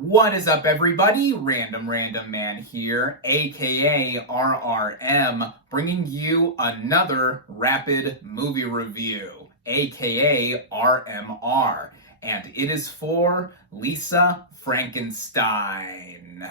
What is up, everybody? RandomRandomMan here, aka RRM, bringing you another rapid movie review, aka RMR, and it is for Lisa Frankenstein.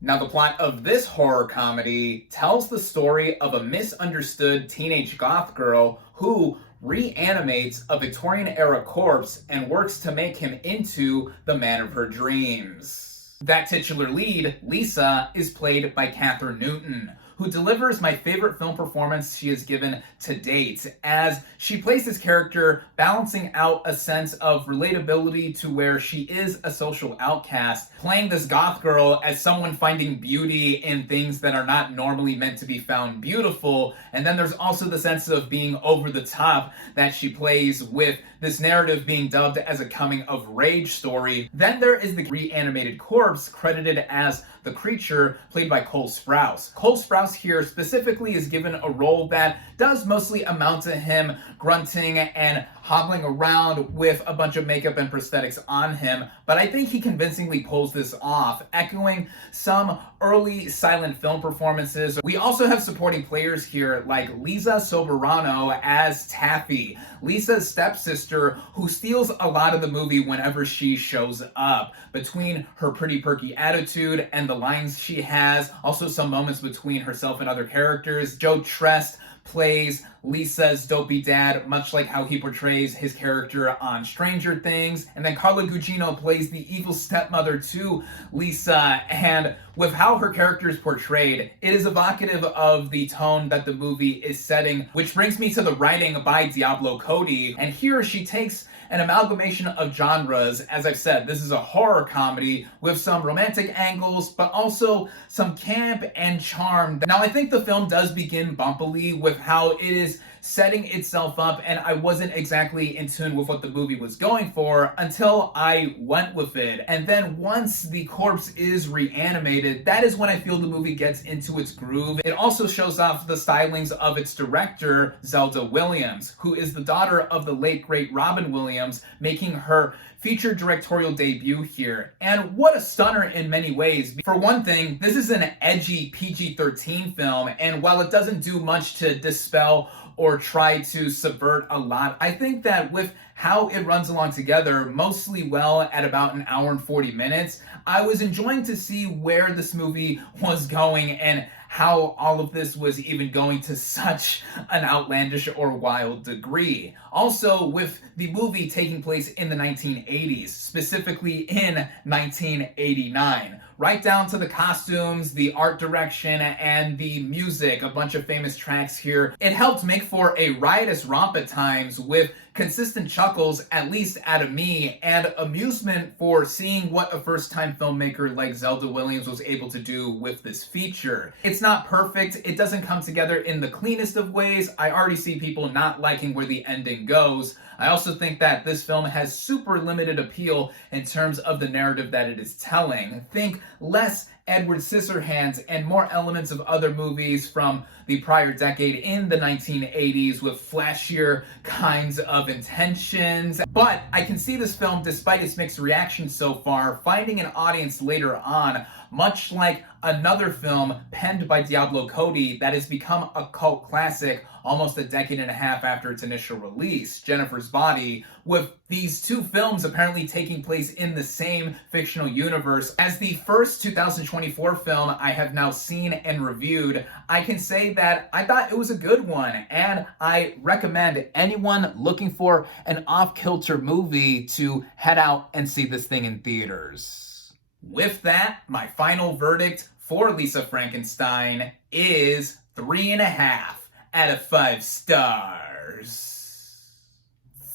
Now, the plot of this horror comedy tells the story of a misunderstood teenage goth girl who reanimates a Victorian-era corpse and works to make him into the man of her dreams. That titular lead, Lisa, is played by Kathryn Newton, who delivers my favorite film performance she has given to date, as she plays this character balancing out a sense of relatability to where she is a social outcast, playing this goth girl as someone finding beauty in things that are not normally meant to be found beautiful, and then there's also the sense of being over the top that she plays with this narrative being dubbed as a coming-of-rage story. Then there is the reanimated corpse, credited as the creature, played by Cole Sprouse. Cole Sprouse here specifically is given a role that does mostly amount to him grunting and hobbling around with a bunch of makeup and prosthetics on him, but I think he convincingly pulls this off, echoing some early silent film performances. We also have supporting players here like Lisa Soberano as Taffy, Lisa's stepsister, who steals a lot of the movie whenever she shows up. Between her pretty perky attitude and the lines she has, also some moments between herself and other characters. Joe Trest plays Lisa's dopey dad, much like how he portrays his character on Stranger Things. And then Carla Gugino plays the evil stepmother to Lisa, and with how her character is portrayed, it is evocative of the tone that the movie is setting, which brings me to the writing by Diablo Cody. And here she takes an amalgamation of genres. As I've said, this is a horror comedy with some romantic angles, but also some camp and charm. Now, I think the film does begin bumpily with how it is setting itself up, and I wasn't exactly in tune with what the movie was going for until I went with it. And then once the corpse is reanimated, that is when I feel the movie gets into its groove. It also shows off the stylings of its director, Zelda Williams, who is the daughter of the late great Robin Williams, making her feature directorial debut here. And what a stunner in many ways. For one thing, this is an edgy PG-13 film, and while it doesn't do much to dispel or try to subvert a lot, I think that with how it runs along together mostly well at about an hour and 40 minutes, I was enjoying to see where this movie was going and how all of this was even going to such an outlandish or wild degree. Also, with the movie taking place in the 1980s, specifically in 1989, right down to the costumes, the art direction, and the music, a bunch of famous tracks here. It helped make for a riotous romp at times with consistent chuckles, at least out of me, and amusement for seeing what a first-time filmmaker like Zelda Williams was able to do with this feature. It's not perfect, it doesn't come together in the cleanest of ways. I already see people not liking where the ending goes. I also think that this film has super limited appeal in terms of the narrative that it is telling. Think less Edward Scissorhands and more elements of other movies from the prior decade in the 1980s with flashier kinds of intentions. But I can see this film, despite its mixed reactions so far, finding an audience later on, much like another film penned by Diablo Cody that has become a cult classic almost a decade and a half after its initial release, Jennifer's Body, with these two films apparently taking place in the same fictional universe. As the first 2024 film I have now seen and reviewed, I can say that I thought it was a good one, and I recommend anyone looking for an off-kilter movie to head out and see this thing in theaters. With that, my final verdict for Lisa Frankenstein is 3.5 out of 5 stars.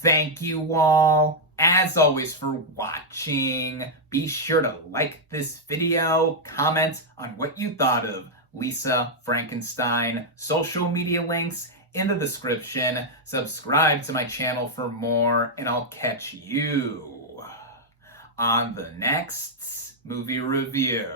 Thank you all, as always, for watching. Be sure to like this video, comment on what you thought of Lisa Frankenstein. Social media links in the description. Subscribe to my channel for more, and I'll catch you on the next movie review.